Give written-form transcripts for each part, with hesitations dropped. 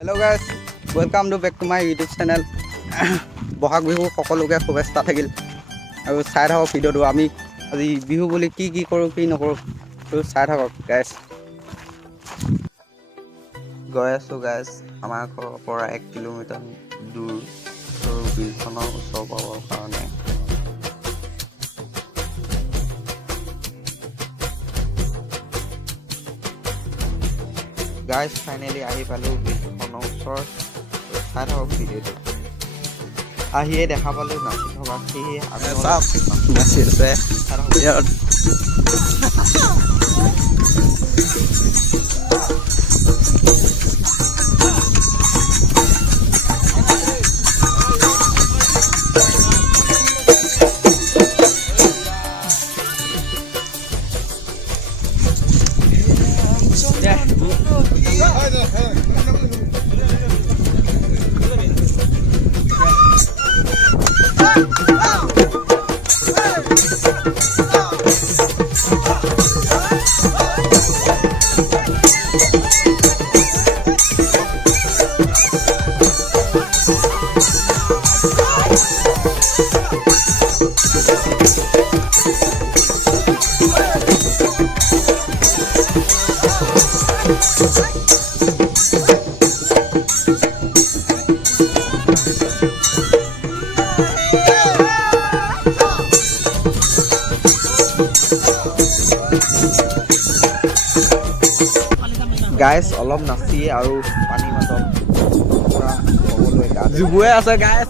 Hello guys, welcome to back to my YouTube channel. Bohag Bihu সকলোকে শুভেচ্ছা থাকিল আৰু চাই থাকক ভিডিঅ'টো আমি আজি বিহু বুলি কি কৰোঁ কি নকৰোঁ আৰু চাই থাকক গাইছ গৈ আছোঁ গাইছ আমাৰ ঘৰৰ পৰা 1 কিলোমিটাৰ দূৰ সৰু বিলখনৰ ওচৰ পাবৰ কাৰণে গাইছ ফাইনেলি আহি পালোঁ বিলখনৰ ওচৰ চাই থাকক ভিডিঅ'টো আহিয়ে দেখা পালোঁ নাচি থকা সেয়ে আমি নাচি আছে গাইছ অলপ নাচি আৰু পানী মাজত পুৰা হ'বলৈ গা জুবুৱে আছে গাইছ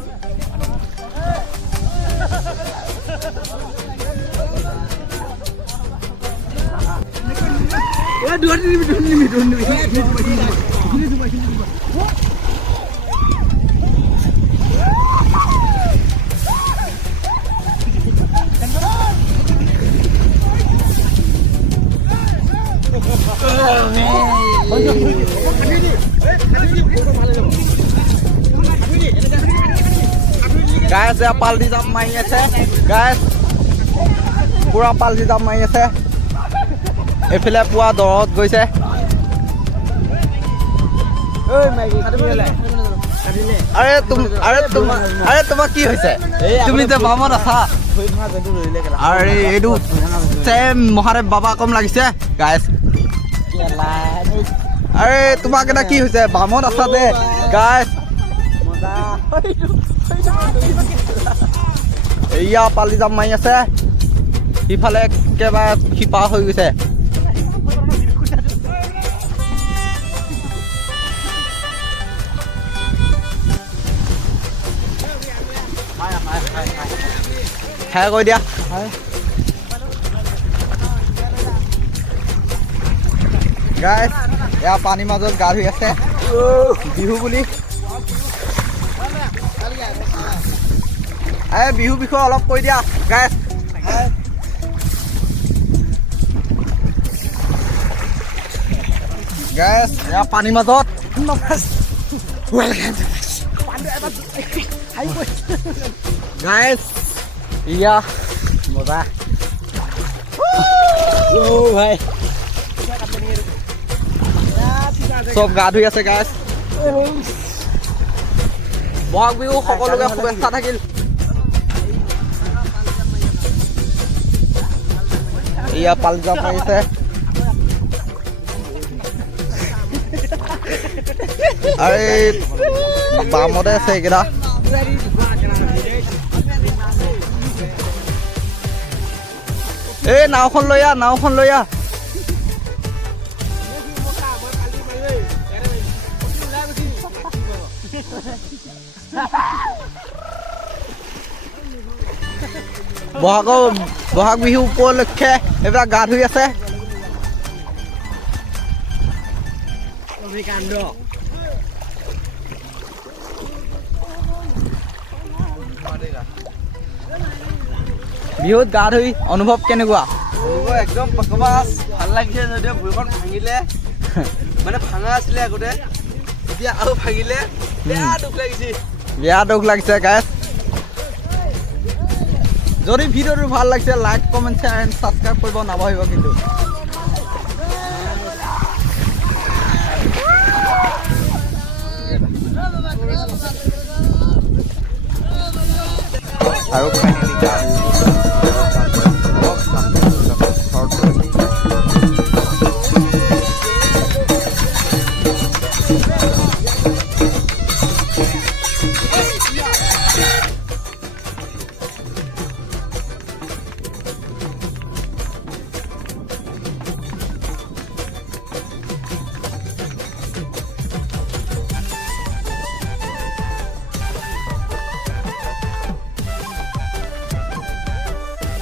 গাইছ পাল্টি জাপ মাৰি আছে গাইছ পুৰা পাল্টি জাপ মাৰি আছে এইফালে পুৱা দৰত গৈছে আৰে তোমাক কি হৈছে তুমি যে বামত আছা আৰে এইটো চেম মহাদেৱ বাবা কম লাগিছে গাইছ আৰে তোমাক এটা কি হৈছে বামত আছা দে গাইছ এয়া পাল্টি জাপ মাৰি আছে সিফালে একেবাৰে শিপা হৈ গৈছে হাই কৈ দিয়া গাইছ এয়া পানীৰ মাজত গা ধুই আছে বিহু বুলি বিহু বিষয়ে অলপ কৈ দিয়া গাইছ গাইছ এয়া পানীৰ মাজত গাইছ ইয়া মজা ভাই চব গা ধুই আছে গাইছ বহাগ বিহু সকলোকে শুভেচ্ছা থাকিল এয়া পাল্টি জাপ মাৰিছে আৰে বামতে আছে এইকেইটা এই নাওখন লৈ আহ বহাগ বিহু উপলক্ষে এইবিলাক গা ধুই আছে বিহুত গা ধুই অনুভৱ কেনেকুৱা একদম পকবাস ভাল লাগিছে যদিও ভৰিখন ভাঙিলে মানে ভাঙা আছিলে আগতে এতিয়া আৰু ভাঙিলে বেয়া দুখ লাগিছে গাইছ যদি ভিডিঅ'টো ভাল লাগিছে like comment share and subscribe কৰিব নাপাহৰিব কিন্তু আৰু ফাইনেলি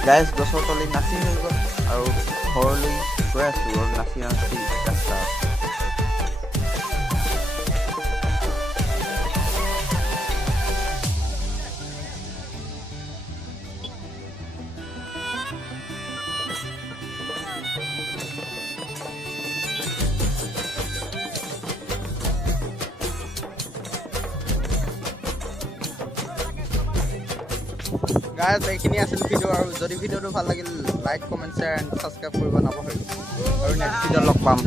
গাইজ গছৰ তলি নাচি হৈ গ'ল আৰু ঘৰলৈ গৈ আছোঁ আৰু নাচি নাচি ৰাস্তা গাইজ এইখিনি আছিল ভিডিঅ' আৰু যদি ভিডিঅ'টো ভাল লাগিল like comment share and subscribe কৰিব নাপাহৰিব আৰু নেক্সট ভিডিঅ'ত লগ পাম